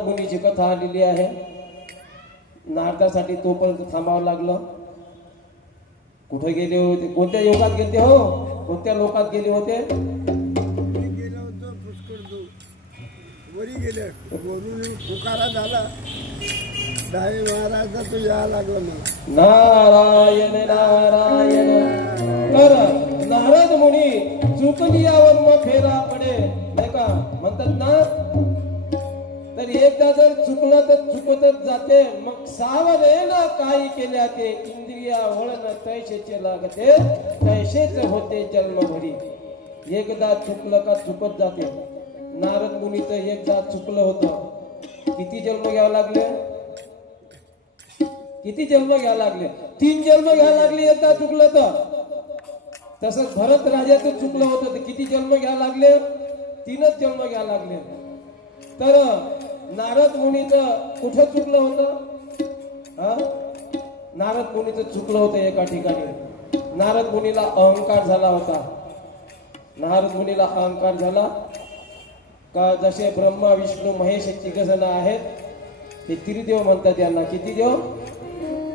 मुनीची कथा आलेली आहे। नारदासाठी तोपर्यंत थांबावं लागलं। कुठे गेले होते, कोणत्या योगात गेले हो, कोणत्या लोकात गेले होते? वरी गेले, वरून पुकारा झाला, दाई महाराजचा तो या लागला ना, नारायण नारायण। तर नारद मुनी चुकली यावर मग फेरा पडे, नाही का म्हणतात ना। तर एकदा जर चुकलं तर चुकतच जाते, मग सावरेनं काही केल्या ते इंद्रिया वळण तैसेचे लागते, तैसेच होते जन्मभरी। एकदा चुकलं का चुकत जाते। नारद मुनीचं एकदा चुकलं होतं, किती जन्म घ्यावं लागले, किती जन्म घ्यावं लागले? 3 जन्म घ्यावं लागले एकदा चुकलं तर। तसंच भरत राजाचं चुकलं होतं तर किती जन्म घ्यावं लागले? 3च जन्म घ्यावं लागले। तर नारद मुनीचं कुठं चुकलं होतं? नारद मुनीचं चुकलं होतं एका ठिकाणी। नारद मुनीला अहंकार झाला होता। नारद मुनीला अहंकार झाला का जसे ब्रह्मा विष्णू महेश तिघजण आहेत, ते त्रिदेव म्हणतात यांना। किती देव?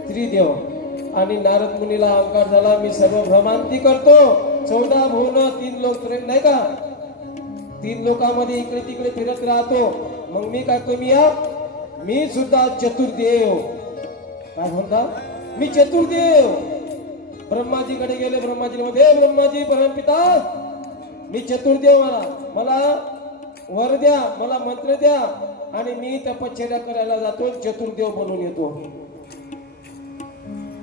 त्रिदेव। आणि नारद मुनीला अहंकार झाला, मी सर्व भ्रमांती करतो, 14 भुवन 3 लोक नाही का, 3 लोकांमध्ये इकडे तिकडे फिरत राहतो, मग मी काय कमी आहे? मी सुद्धा चतुर्देव। काय म्हणता? मी चतुर्देव। ब्रह्माजीकडे गेले, ब्रह्माजी मध्ये ब्रह्माजी परमपिता, मी चतुर्देव, मला वर द्या, मला मंत्र द्या, आणि मी तपश्चर्या करायला जातो, चतुर्देव बनून येतो।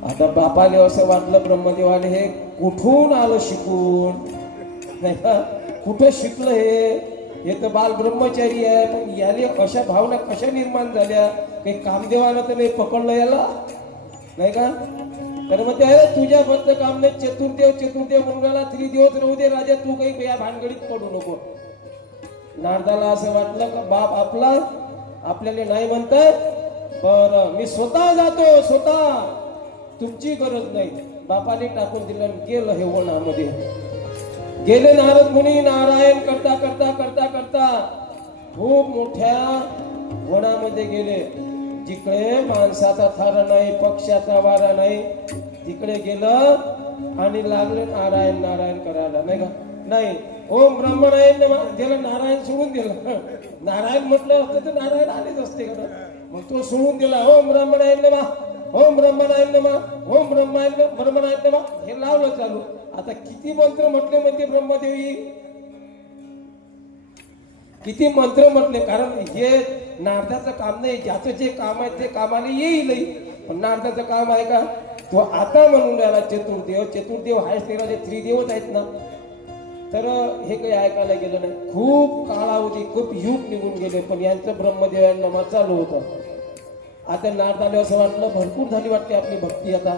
आता बापाले असं वाटलं, ब्रह्मदेवाने हे कुठून आलं शिकून, नाही का, कुठं शिकलं हे तर बाल ब्रह्मचारी आहे, पण याले अशा भावना कशा निर्माण झाल्या? काही कामदेवानं तर नाही पकडलं याला, नाही का? तर मग ते तुझ्या बद्ध काम नाही, चतुर्देव चतुर्देव मुलगाला त्रिदेवच राहू दे राजा, तू काही या भानगडीत पडू नको। नारदाला असं वाटलं का बाप आपल्याला नाही म्हणतात, बरं मी स्वतः जातो, स्वतः, तुमची गरज नाही। बापाने टाकून दिलं, गेलं हे वनामध्ये। गेले नारद मुनी नारायण करता करता करता करता खूप मोठ्या वनामध्ये गेले, जिकडे माणसाचा थारा नाही, पक्षाचा वारा नाही, तिकडे गेलं आणि लागले नारायण नारायण करायला, नाही का? नाही, ओम ब्रह्मनारायण नमः, त्याला नारायण सोडून दिलं। नारायण म्हटलं असतं तर नारायण आलेच असते का? मग तो सोडून दिला, ओम ब्रह्मनारायण नमः, ओम ब्रह्मनारायण नमः, ओम ब्रह्मनारायण नमः, हे लावलं चालू। आता किती मंत्र म्हटले म्हणजे ब्रह्मदेवी, किती मंत्र म्हटले, कारण हे नारदाचं काम नाही, ज्याचं जे काम आहे ते कामाला येईल। पण नारदाचं काम आहे का? तो आता म्हणून राहिला चतुर्देव, चतुर्देव आहेच, तेरा जे त्रिदेवच आहेत ना। तर हे काही ऐकायला गेलं नाही। खूप काळावधी, खूप युग निघून गेले, पण यांचं ब्रह्मदेवांना चालू होतं। आता नारदाला असं वाटलं, भरपूर झाली वाटते आपली भक्ती आता,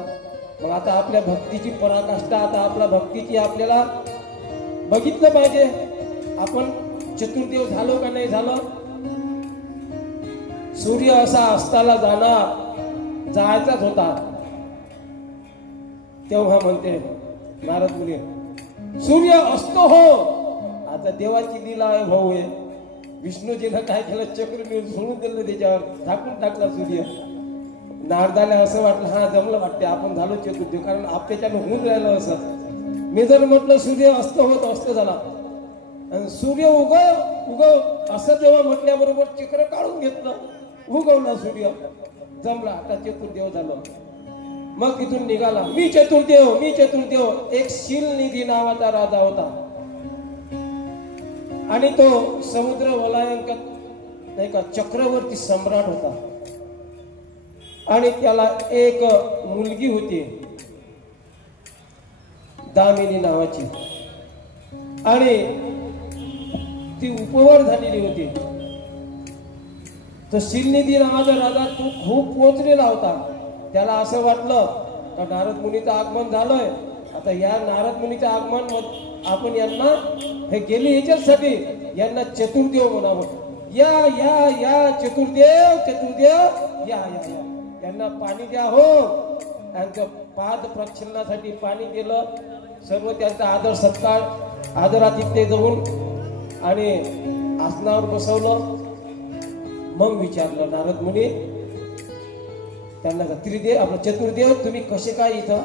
मग आता आपल्या भक्तीची पराकाष्ठा, आता आपल्या भक्तीची आपल्याला बघितलं पाहिजे, आपण चतुर्देव झालो का नाही झालं। सूर्य असा अस्ताला जायचाच होता, तेव्हा म्हणते नारद मुनी, सूर्य असतो हो। आता देवाची लीला आहे भाऊ, हे विष्णूजीनं काय केलं, चक्र मिळून सोडून दिलं, त्याच्यावर झाकून टाकला सूर्य। नारदाला असं वाटलं, हा जमलं वाटते, आपण झालो चतुर्देव, कारण आपल्याच्यानं होऊन राहिलं असं। मी जर म्हटलं सूर्य अस्त होत, अस्त झाला, आणि सूर्य उगव असं जेव्हा म्हटल्याबरोबर चक्र काढून घेतलं, उगवला सूर्य, जमला, आता चतुर्देव झालं। मग तिथून निघाला, मी चतुर्देव, मी चतुर्देव। एक शीलनिधी नावाचा राजा होता, आणि तो समुद्र वलयांकत नाही का चक्रवर्ती सम्राट होता, आणि त्याला एक मुलगी होती दामिनी नावाची, आणि ती उपवर झालेली होती। तो शीलनिधी नावाचा राजा तो खूप पोचलेला होता, त्याला असं वाटलं का नारद मुनीचं आगमन झालंय, आता या नारद मुनीचं आगमन आपण यांना हे गेले याच्यासाठी, यांना चतुर्देव म्हणावं, या या या चतुर्देव चतुर्देव या या या, त्यांना पाणी द्या हो। त्यांचं पाद प्रक्षालनासाठी पाणी दिलं, सर्व त्यांचा आदर सत्कार आदरातिथ्य जाऊन, आणि आसनावर बसवलं, मग विचारलं नारद मुनी त्यांना, त्रिदेव आपलं चतुर्देव तुम्ही कसे काय इथं?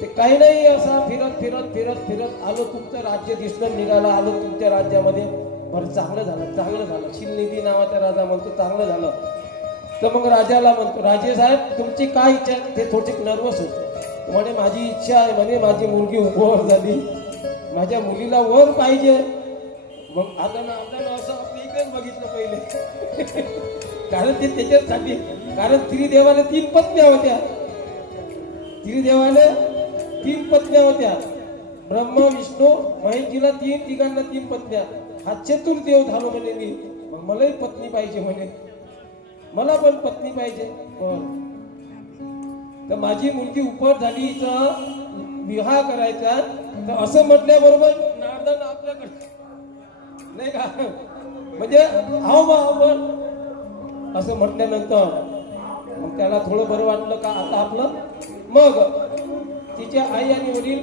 ते काही नाही, असा फिरत फिरत फिरत फिरत आलो, तुमचं राज्य दिसलं, निघाला आलो तुमच्या राज्यामध्ये. बरं चांगलं झालं, चांगलं झालं. शिलनिधी नावाचा राजा म्हणतो चांगलं झालं. तर मग राजाला म्हणतो, राजे साहेब तुमची काय इच्छा? ते थोडे नर्वस होते. म्हणे माझी इच्छा आहे, म्हणे माझी मुलगी उपवर झाली, माझ्या मुलीला वर पाहिजे. मग आता ना असं आपल्या इकडेच बघितलं पहिले कारण ते त्याच्यासाठी, कारण त्रिदेवाने 3 पत्न्या होत्या. त्रिदेवाने 3 पत्न्या होत्या, ब्रह्मा विष्णू महेशजीला तिघांना 3 पत्न्या. हा चतुर्देव झालो म्हणे मी, मग मलाही पत्नी पाहिजे म्हणे, मला पण पत्नी पाहिजे. तर माझी मुलगी उपर झाली, तर विवाह करायचा. तर असं म्हटल्याबरोबर नारदांना आपल्याकडे नाही का, म्हणजे असं म्हटल्यानंतर मग त्याला थोडं बरं वाटलं का आता आपलं. मग तिच्या आई आणि वडील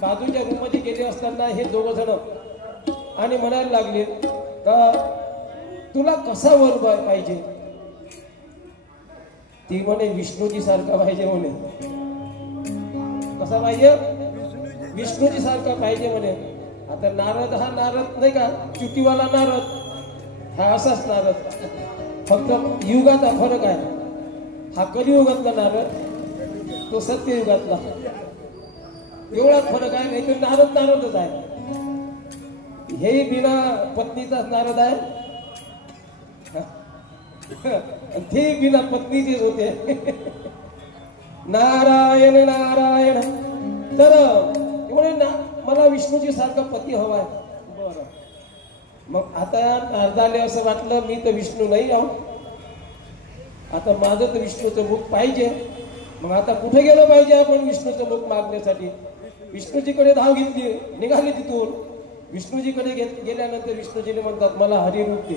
बाजूच्या रूम मध्ये गेले असताना हे 2 जण आणि म्हणायला लागले का तुला कसा वर पाहिजे? ती म्हणे विष्णूजी सारखा पाहिजे म्हणे. कसा पाहिजे? विष्णूजी सारखा पाहिजे म्हणे. आता नारद हा नारद नाही का, चुकीवाला नारद हा असाच नारद, फक्त युगाचा फरक आहे. हा कलियुगातला नारद, तो सत्ययुगातला, एवढाच फरक आहे. नाही तर नारद नारदच आहे. हे बिना पत्नीचाच नारद आहे, ते बिना पत्नीचेच होते. नारायण नारायण. तर एवढे मला विष्णूजी सारखा पती हवाय. बरं, मग आता नारदाले असं वाटलं मी तर विष्णू नाही आहो, आता माझं तर विष्णूचं मुख पाहिजे. मग आता कुठे गेलं पाहिजे आपण विष्णूचं मुख मागण्यासाठी? विष्णूजीकडे धाव घेतली, निघाली तिथून. विष्णूजीकडे गेल्यानंतर विष्णूजीने म्हणतात मला हरिरूप दे,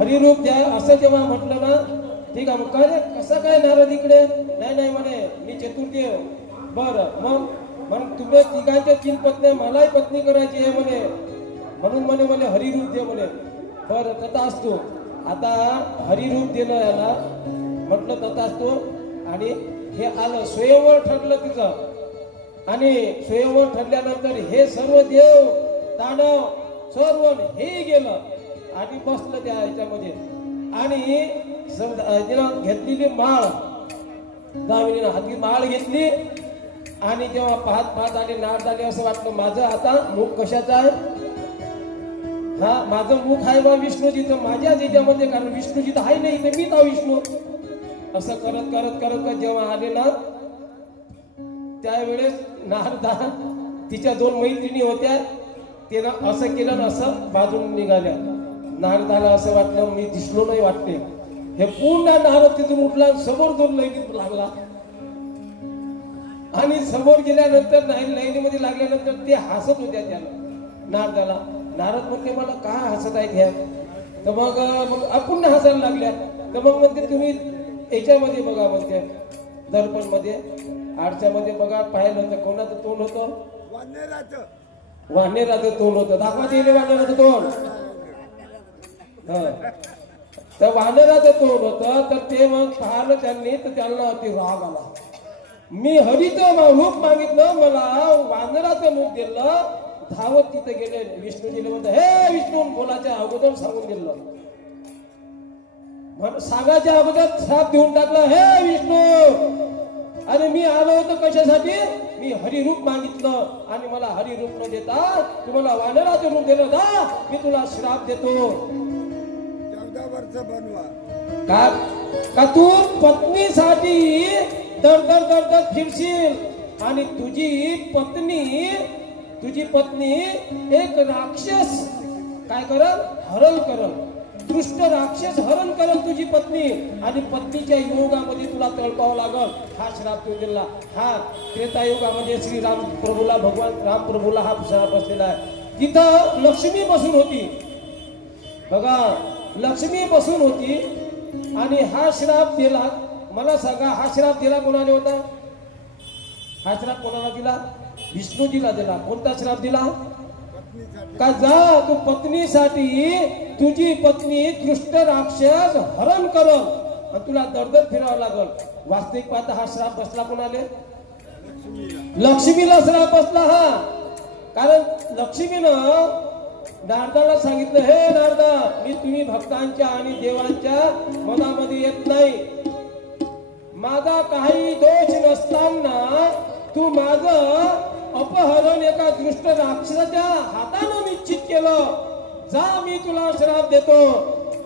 हरिरूप द्या. असं जेव्हा म्हटलं ना, ठीक आहे. मग काय कसं काय नारद इकडे? नाही म्हणे मी चतुर्देव. बरं, मग तुम्ही तिघांच्या 3 पत्न्या मलाही पत्नी करायची आहे म्हणे, म्हणून म्हणे हरिरूप दे म्हणे. बरं तथा असतो. आता हरिरूप देणं याला म्हटलं तथा असतो. आणि हे आलं, स्वयंवर ठरलं तिचं. आणि स्वयंवर ठरल्यानंतर हे सर्व देव दानव सर्व हे गेलं आणि बसलं त्या ह्याच्यामध्ये. आणि घेतलेली माळ, दामिनीनं हाती माळ घेतली. आणि जेव्हा पाहत आले नारद आले, असं वाटलं माझं आता मुख कशाचं आहे? हा माझं मुख आहे बा विष्णूजीचं, माझ्याच याच्यामध्ये, कारण विष्णूजी तर आहे नाही, तर मीच विष्णू. असं करत करत करत जेव्हा आले ना, त्यावेळेस नारदा तिच्या 2 मैत्रिणी होत्या, तिनं असं केलं, असं बाजून निघाल्या. नारदाला असं वाटलं मी दिसलो नाही वाटते. हे पूर्ण नारद तिथून उठला, समोर 2 लाईनीत लागला. आणि समोर गेल्यानंतर लाईनीमध्ये लागल्यानंतर ते हसत होत्या त्याला, नारदाला. नारद म्हणते मला काय हसत आहेत ह्या? तर मग आपण हसायला लागल्या. तर मग म्हणते तुम्ही याच्यामध्ये बघा, म्हणते दर्पण मध्ये, आरशामध्ये बघा. पाहिलं तर कोणाचं तोंड होतं? वानेराचं तोंड होतं. दाखवा दिले वानेराचं तोंड. तर वानराचं तोंड होतं. तर ते मग पाहिलं त्यांनी, तर त्यांना अति राग आला. मी हरीचं रूप मागितलं, मला वानराचं रूप दिलं. धावत तिथे गेले विष्णूजीने, म्हणतो हे विष्णू बोलाच्या अगोदर सांगून दिलं, सांगायच्या अगोदर श्राप देऊन टाकला, हे विष्णू अरे मी आलो होतो कशासाठी? मी हरिरूप मागितलं आणि मला हरिरूप न देता तुम्हाला वानराचं रूप दिलं ना, मी तुला श्राप देतो. 14 वर्ष बनवा. का तू पत्नीसाठी दर फिरशील आणि तुझी पत्नी एक राक्षस काय करल? हरण करल. दृष्ट राक्षस हरण करल तुझी पत्नी. आणि पत्नीच्या योगामध्ये तुला तळपावं लागल. हा श्राप तो दिला. हा त्रेतायुगामध्ये श्री राम प्रभूला, भगवान राम प्रभूला हा श्राप बसलेला आहे. तिथं लक्ष्मी बसून होती बघा, लक्ष्मी बसून होती. आणि हा श्राप दिला. मला सांगा हा श्राप दिला कोणाला होता? हा श्राप कोणाला दिला? विष्णूजीला दिला. कोणता श्राप दिला? पत्नीसाठी का जा तू पत्नीसाठी तुझी पत्नी दृष्ट राक्षस हरण करल आणि तुला दरदर फिरावं लागल. वास्तविक पाहता हा श्राप बसला कोणाले? लक्ष्मीला. लक्ष्मीला श्राप बसला हा. कारण लक्ष्मीनं नारदाला सांगितलं, हे नारदा, मी तुम्ही भक्तांच्या आणि देवांच्या मनामध्ये येत नाही. माझा काही दोष नसताना तू माझं अपहरण एका दृष्ट राक्षसाच्या हातानं निश्चित केलं. जा मी तुला श्राप देतो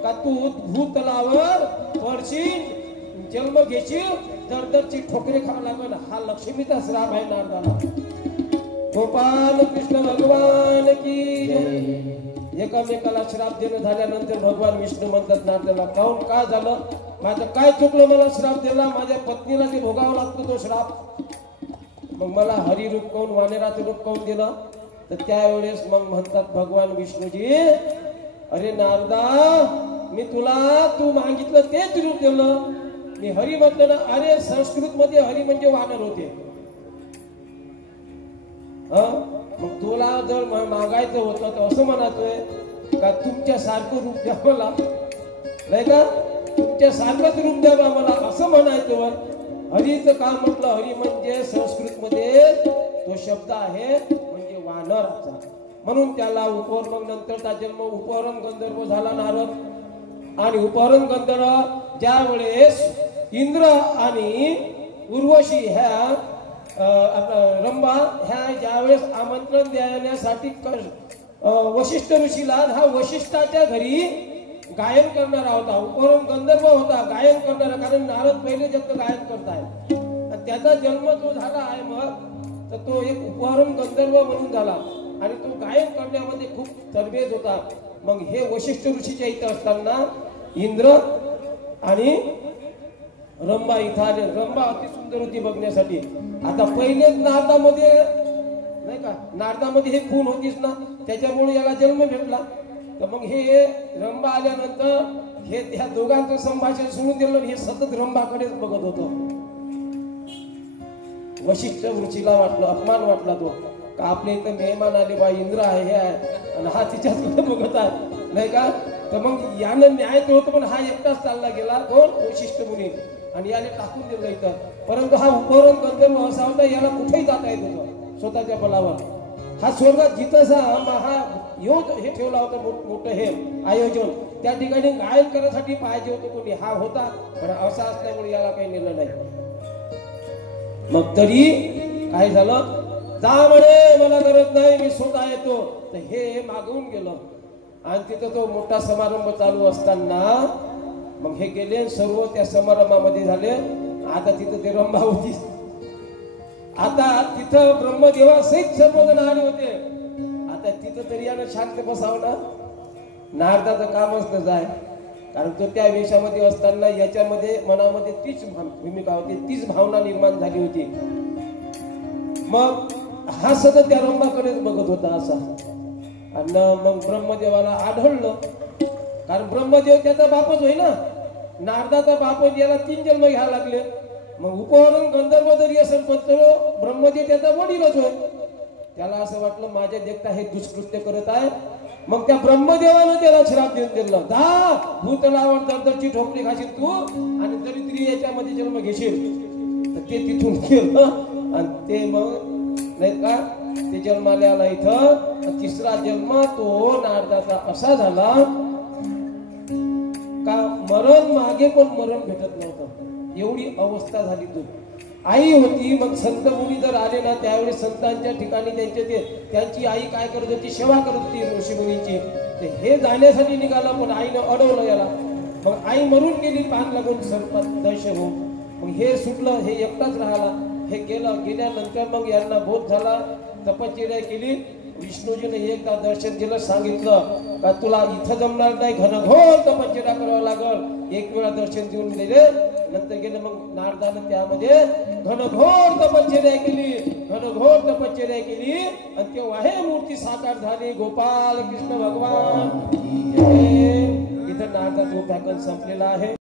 का तू भूतलावर पडशील, जन्म घेशील, दरदरची ठोकरे खावं लागल. हा लक्ष्मीचा श्राप आहे नारदाला. गोपाल कृष्ण भगवान की जय. एकामेकाला श्राप देणं झाल्यानंतर भगवान विष्णू म्हणतात नारदाला, काहून का झालं? माझं काय चुकलं? मला श्राप दिला, माझ्या पत्नीला ते भोगावं लागतो तो श्राप. मग मला हरिरूप काहून, वानेराचं रूप काहून दिलं? तर त्यावेळेस मग म्हणतात भगवान विष्णूजी, अरे नारदा, मी तुला तू मागितलं तेच रूप दिलं. मी हरी म्हटलं ना. अरे संस्कृत मध्ये हरी म्हणजे वानर होते. मग तुला जर मागायचं होतं तर असं म्हणायचंय का तुमच्या सारखं रूप द्या मला, नाही का? तुमच्या सारखंच रूप द्या मला असं म्हणायचं. हरीचं काम म्हटलं, हरी म्हणजे संस्कृत मध्ये तो शब्द आहे म्हणजे वानराचा. म्हणून त्याला उपवर, मग नंतरचा जन्म उपहरण गंधर्व झाला नारद. आणि उपहरण गंधर्व ज्या वेळेस इंद्र आणि उर्वशी ह्या रंभा ह्या ज्यावेळेस आमंत्रण देण्यासाठी वशिष्ठ ऋषीला, हा वशिष्ठाच्या घरी गायन करणारा होता. उपहरण गंधर्व होता, गायन करणारा. कारण नारद पहिले जग गायन करताय आणि त्याचा जन्म जो झाला आहे मग, तर तो एक उपहरण गंधर्व म्हणून झाला आणि तो गायन करण्यामध्ये खूप तरबेज होता. मग हे वशिष्ठ ऋषीच्या इथं असताना इंद्र आणि रंभा इथं आले. रंभा अति सुंदर होती बघण्यासाठी. आता पहिलेच नारदामध्ये, नाही का, नारदामध्ये हे खून होतीच ना, त्याच्यामुळे याला जन्म भेटला. तर मग हे रंभा आल्यानंतर हे त्या दोघांचं संभाषण सोडून दिलं. हे सतत रंभाकडेच बघत होतो. वशिष्ठ ऋषीला वाटलं, अपमान वाटला तो का आपल्या इथं मेहमान आले बा, इंद्र आहे हे आहे आणि हा तिच्याकडे बघत आहे, नाही का? तर मग यानं न्याय तर होतं, पण हा एकटाच चालला गेला. कोण? वशिष्ठ मुनी. आणि याने टाकून दिलं इथं. परंतु हा उपहरण गंधर्व असा होता, याला कुठेही जाता येत होतं स्वतःच्या बलावर. हा स्वर्गात जिथं हा योग हे ठेवला होता मोठं हे आयोजन, त्या ठिकाणी गायन करण्यासाठी पाहिजे होतं कोणी, हा होता. पण असा असल्यामुळे याला काही नेलं नाही. मग तरी काय झालं, जा म्हणे, मला गरज नाही, मी स्वतः येतो. तर हे मागवून गेलं आणि तिथं तो मोठा समारंभ चालू असताना मग हे गेले, सर्व त्या समारंभामध्ये झाले. आता तिथं ते रंभा होती. आता तिथं ब्रह्मदेवासहित सर्वजण आले होते. आता तिथं तरी यानं शांत बसावं ना. नारदाचं कामच न जाय, कारण तो त्या वेशामध्ये असताना याच्यामध्ये मनामध्ये तीच भूमिका होती, तीच भावना निर्माण झाली होती. मग हा सतत त्या रंभाकडेच बघत होता असा. आणि मग ब्रह्मदेवाला आढळलं, कारण ब्रह्मदेव त्याचा बापच होय ना, नारदाचा बापच. याला 3 जन्म घ्यायला लागले. मग उपहरण गंधर्व जरी असेल पण तो ब्रह्मदेव त्याचा वडीलच होय. त्याला असं वाटलं माझ्या देखता हे दुष्कृत्य करत आहे. मग त्या ब्रह्मदेवानं त्याला श्राप देऊन दिला, जा भूतलावर दरदरची ठोकरी खाशील तू आणि दरिद्री याच्यामध्ये जन्म घेशील. तर ते तिथून गेलं आणि ते मग, नाही का, ते जन्माला आला इथं. तिसरा जन्म तो नारदाचा असा झाला का मरण मागे पण मरण भेटत नव्हतं, एवढी अवस्था झाली. तो आई होती. मग संत मुनी जर आले ना, त्यावेळेस संतांच्या ठिकाणी त्यांची आई काय करत होती, सेवा करत होती ऋषी मुनीची. तर हे जाण्यासाठी निघाला, पण आईनं अडवलं याला. मग आई मरून गेली पान लागून सर्पात दंश होऊन. मग हे सुटलं, हे एकटाच राहिला. हे गेल्यानंतर मग यांना बोध झाला, तपश्चर्या केली. विष्णूजीने एकदा दर्शन दिलं, सांगितलं का तुला इथं जमणार नाही, घनघोर तपश्चर्या करावं लागल. एक वेळा दर्शन देऊन दिले, नंतर गेले. मग नारदानं त्यामध्ये घनघोर तपश्चर्या केली, घनघोर तपश्चर्या केली आणि तेव्हा हे मूर्ती साकार झाली. गोपाल कृष्ण भगवान. इथं नारदाचं व्याख्यान संपलेलं आहे.